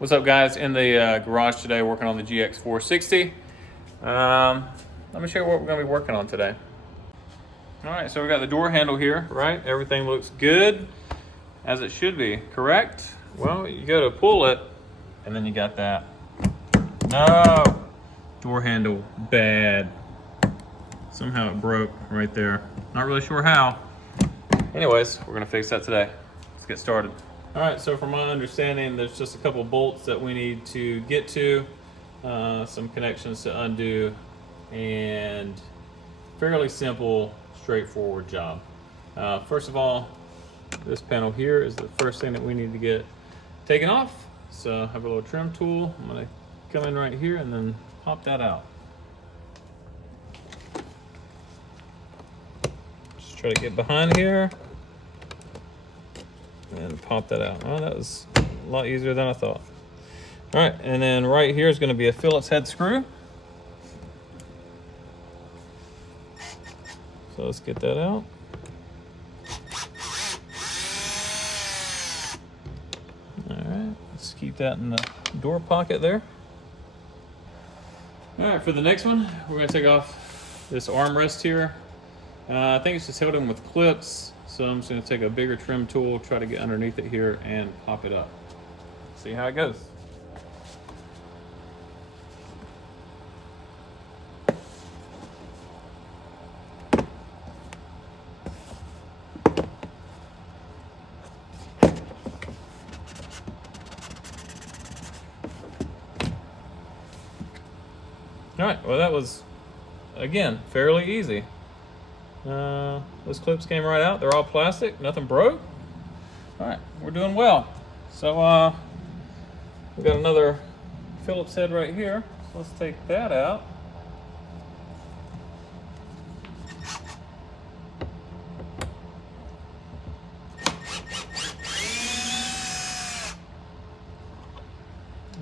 What's up, guys? In the garage today working on the GX460. Let me show you what we're going to be working on today. All right, so we got the door handle here, right? Everything looks good, as it should be, correct? Well, you go to pull it, and then you got that. No! Door handle, bad. Somehow it broke right there. Not really sure how. Anyways, we're going to fix that today. Let's get started. All right, so from my understanding, there's just a couple bolts that we need to get to, some connections to undo, and fairly simple, straightforward job. First of all, this panel here is the first thing that we need to get taken off. So I have a little trim tool. I'm gonna come in right here and then pop that out. Just try to get behind here and pop that out. Oh, that was a lot easier than I thought. All right, and then right here is going to be a Phillips head screw. So let's get that out. All right, let's keep that in the door pocket there. All right, for the next one, we're going to take off this armrest here. I think it's just held in with clips. So I'm just going to take a bigger trim tool, try to get underneath it here and pop it up. See how it goes. All right, well that was, again, fairly easy. Those clips came right out. They're all plastic, nothing broke. All right, we're doing well. So we've got another Phillips head right here. So let's take that out.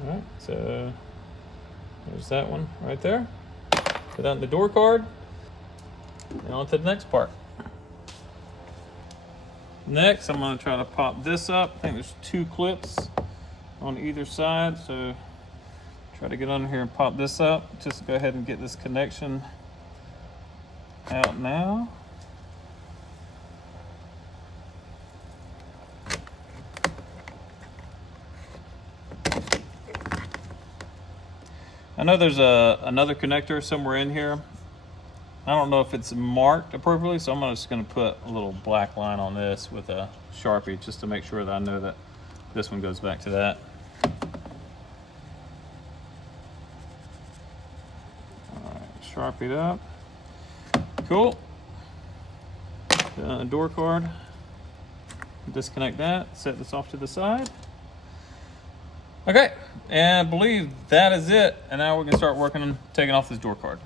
All right, so there's that one right there. Put that in the door card. And on to the next part. Next, I'm going to try to pop this up. I think there's 2 clips on either side, so try to get under here and pop this up. Just go ahead and get this connection out now. I know there's another connector somewhere in here. I don't know if it's marked appropriately, so I'm just going to put a little black line on this with a Sharpie just to make sure that I know that this one goes back to that. All right, Sharpie it up. Cool. Put it on the door card. Disconnect that, set this off to the side. Okay, and I believe that is it. And now we're going to start working on taking off this door card.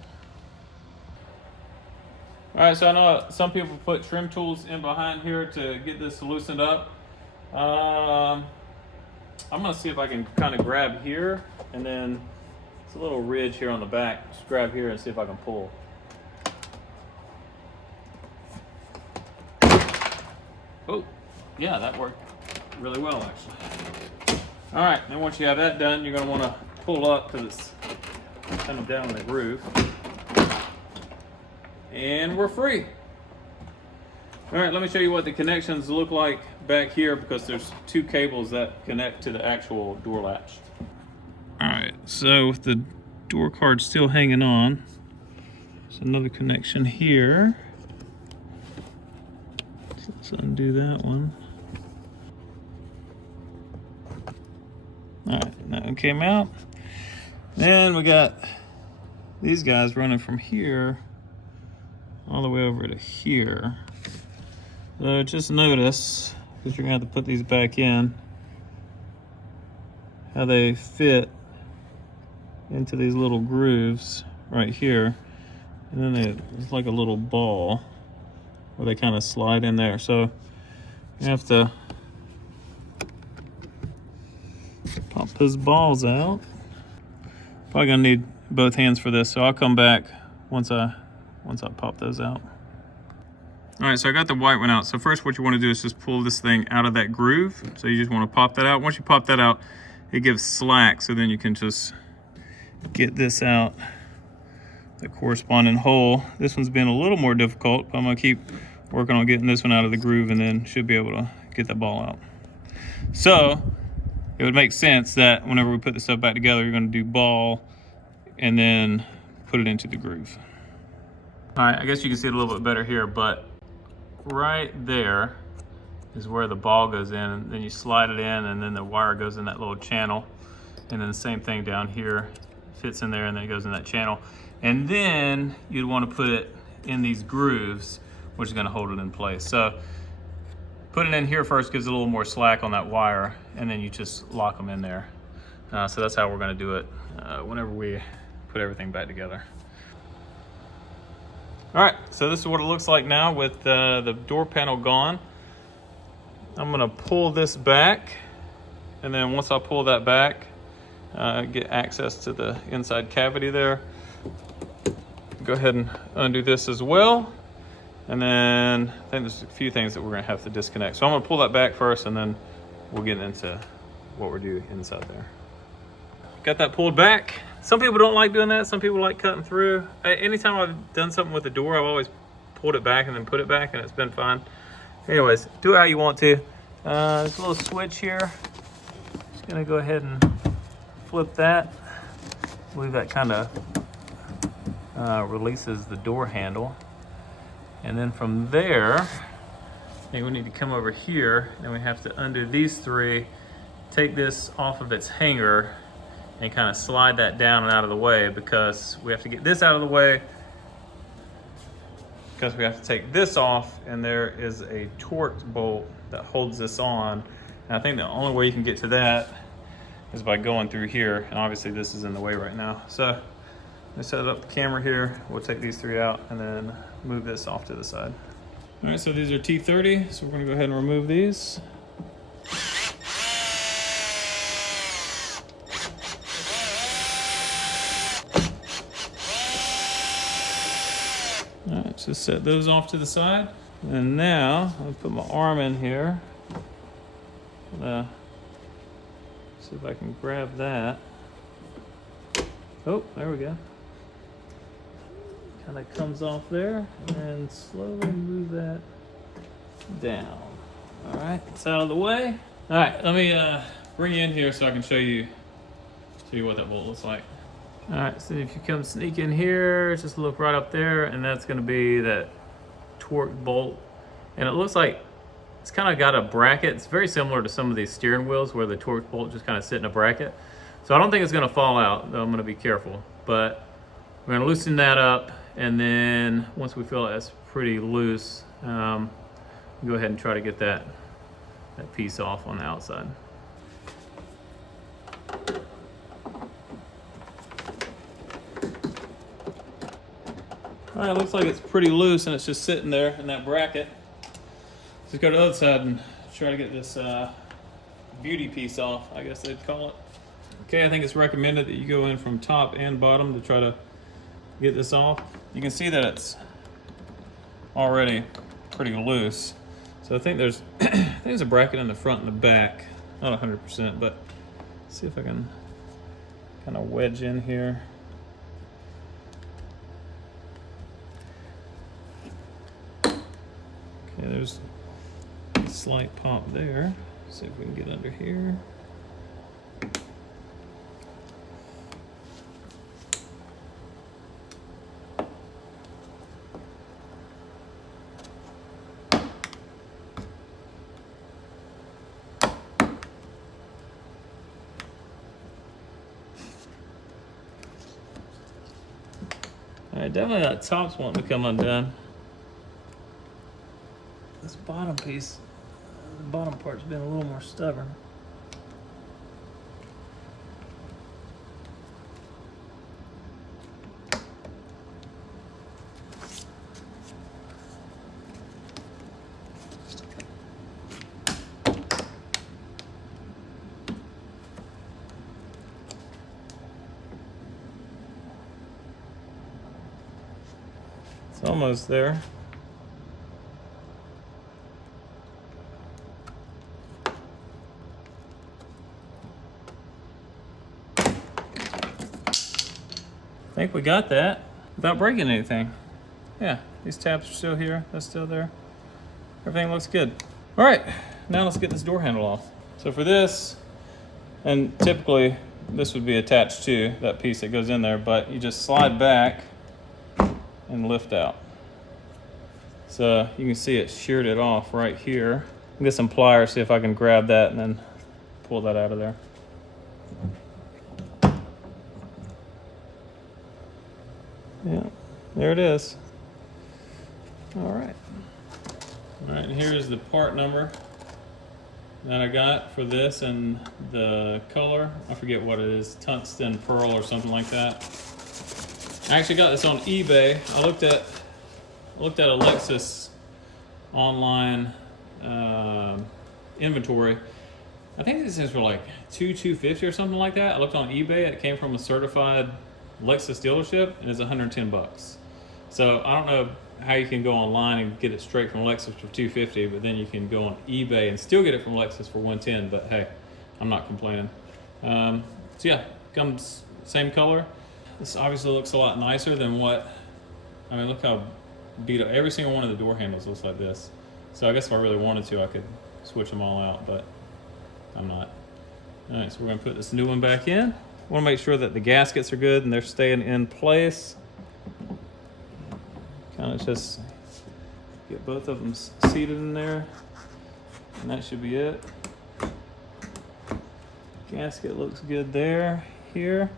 All right, so I know some people put trim tools in behind here to get this loosened up. I'm gonna see if I can kind of grab here, and then it's a little ridge here on the back. Just grab here and see if I can pull. Oh, yeah, that worked really well, actually. All right, and once you have that done, you're gonna wanna pull up because it's coming down the groove. And we're free. All right, let me show you what the connections look like back here, because there's 2 cables that connect to the actual door latch. All right, so with the door card still hanging on, there's another connection here. So let's undo that one. All right, that one came out. Then we got these guys running from here all the way over to here. So just notice, because you're gonna have to put these back in, how they fit into these little grooves right here. And then it's like a little ball where they kind of slide in there. So you have to pop those balls out. Probably gonna need both hands for this, so I'll come back once I pop those out. All right, so I got the white one out. So first what you want to do is just pull this thing out of that groove. So you just want to pop that out. Once you pop that out, it gives slack, so then you can just get this out, the corresponding hole. This one's been a little more difficult, but I'm gonna keep working on getting this one out of the groove, and then should be able to get that ball out. So it would make sense that whenever we put this stuff back together, you're gonna do ball and then put it into the groove. All right, I guess you can see it a little bit better here, but right there is where the ball goes in, and then you slide it in, and then the wire goes in that little channel, and then the same thing down here fits in there, and then it goes in that channel. And then you'd want to put it in these grooves, which is going to hold it in place. So put it in here first, gives it a little more slack on that wire, and then you just lock them in there. So that's how we're going to do it whenever we put everything back together. All right, so this is what it looks like now with the door panel gone. I'm gonna pull this back, and then once I pull that back, get access to the inside cavity there. Go ahead and undo this as well. And then I think there's a few things that we're gonna have to disconnect. So I'm gonna pull that back first, and then we'll get into what we're doing inside there. Got that pulled back. Some people don't like doing that. Some people like cutting through. Anytime I've done something with the door, I've always pulled it back and then put it back, and it's been fine. Anyways, do it how you want to. There's a little switch here. Just gonna go ahead and flip that. I believe that kind of releases the door handle. And then from there, I think we need to come over here, and we have to undo these three, take this off of its hanger, and kind of slide that down and out of the way, because we have to get this out of the way, because we have to take this off, and there is a Torx bolt that holds this on. And I think the only way you can get to that is by going through here, and obviously this is in the way right now. So let's set up the camera here. We'll take these three out and then move this off to the side. All right, so these are T30, so we're gonna go ahead and remove these. All right, just set those off to the side. And now I'll put my arm in here. See if I can grab that. Oh, there we go. Kind of comes off there, and slowly move that down. All right, it's out of the way. All right, let me bring you in here so I can show you what that bolt looks like. All right, so if you come sneak in here, just look right up there, and that's gonna be that Torx bolt. And it looks like it's kind of got a bracket. It's very similar to some of these steering wheels where the Torx bolt just kind of sit in a bracket. So I don't think it's gonna fall out, though I'm gonna be careful. But we're gonna loosen that up, and then once we feel that's pretty loose, go ahead and try to get that piece off on the outside. All right, it looks like it's pretty loose, and it's just sitting there in that bracket. Let's go to the other side and try to get this beauty piece off, I guess they'd call it. Okay, I think it's recommended that you go in from top and bottom to try to get this off. You can see that it's already pretty loose. So I think there's a bracket in the front and the back. Not 100%, but let's see if I can kind of wedge in here. Okay, there's a slight pop there. See if we can get under here. Alright, definitely that top's wanting to come undone. This bottom piece, the bottom part's been a little more stubborn. It's almost there. I think we got that without breaking anything. Yeah, these tabs are still here. That's still there. Everything looks good. All right, now let's get this door handle off. So for this, and typically this would be attached to that piece that goes in there, but you just slide back and lift out. So you can see it sheared it off right here. I'll get some pliers, see if I can grab that and then pull that out of there. Yeah, there it is. All right. All right, and here's the part number that I got for this and the color. I forget what it is, tungsten pearl or something like that. I actually got this on eBay. I looked at a Lexus online inventory. I think this is for like $250 or something like that. I looked on eBay. It came from a certified Lexus dealership and it's $110. So I don't know how you can go online and get it straight from Lexus for $250, but then you can go on eBay and still get it from Lexus for $110. But hey, I'm not complaining. So yeah, comes same color. This obviously looks a lot nicer than what. I mean, look how beat up. Every single one of the door handles looks like this. So I guess if I really wanted to, I could switch them all out, but I'm not. All right, so we're gonna put this new one back in. Want to make sure that the gaskets are good and they're staying in place. Kind of just get both of them seated in there, and that should be it. Gasket looks good there, here.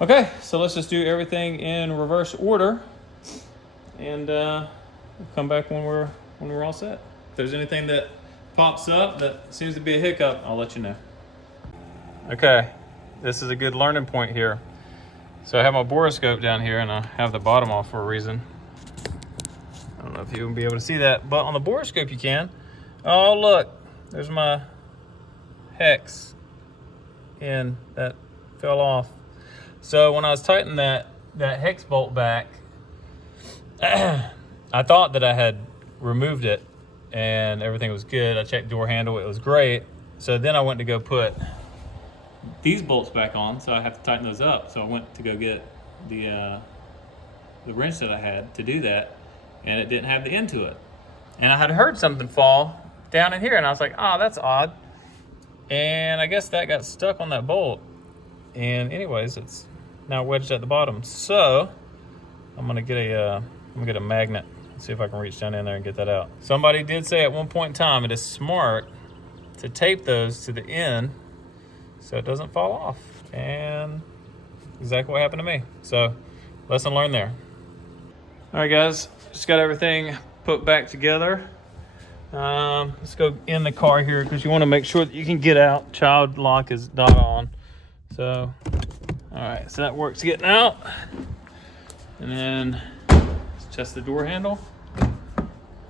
Okay, so let's just do everything in reverse order, and we'll come back when we're all set. If there's anything that pops up that seems to be a hiccup, I'll let you know. Okay, this is a good learning point here. So I have my borescope down here, and I have the bottom off for a reason. I don't know if you'll be able to see that, but on the borescope you can. Oh, look, there's my hex in that fell off. So when I was tightening that hex bolt back, I thought that I had removed it and everything was good. I checked door handle, it was great. So then I went to go put these bolts back on, so I have to tighten those up. So I went to go get the wrench that I had to do that, and it didn't have the end to it. And I had heard something fall down in here, and I was like, oh, that's odd. And I guess that got stuck on that bolt. And anyways, it's now wedged at the bottom. So I'm gonna get a magnet, see if I can reach down in there and get that out. Somebody did say at one point in time, it is smart to tape those to the end so it doesn't fall off. And exactly what happened to me. So lesson learned there. All right, guys, just got everything put back together. Let's go in the car here because you want to make sure that you can get out. Child lock is not on. So, all right, so that works getting out. And then let's test the door handle.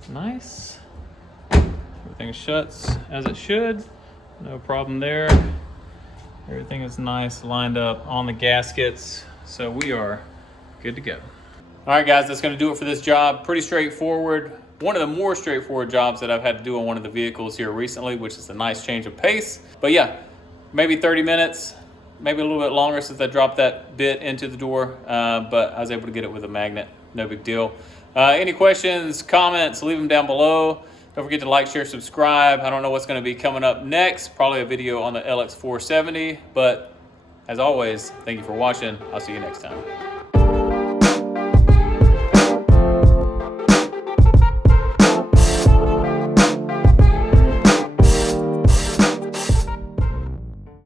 Nice. Everything shuts as it should. No problem there. Everything is nice, lined up on the gaskets. So we are good to go. All right, guys, that's gonna do it for this job. Pretty straightforward. One of the more straightforward jobs that I've had to do on one of the vehicles here recently, which is a nice change of pace. But yeah, maybe 30 minutes, maybe a little bit longer since I dropped that bit into the door, but I was able to get it with a magnet, no big deal. Any questions, comments, leave them down below. Don't forget to like, share, subscribe. I don't know what's gonna be coming up next, probably a video on the LX470, but as always, thank you for watching. I'll see you next time.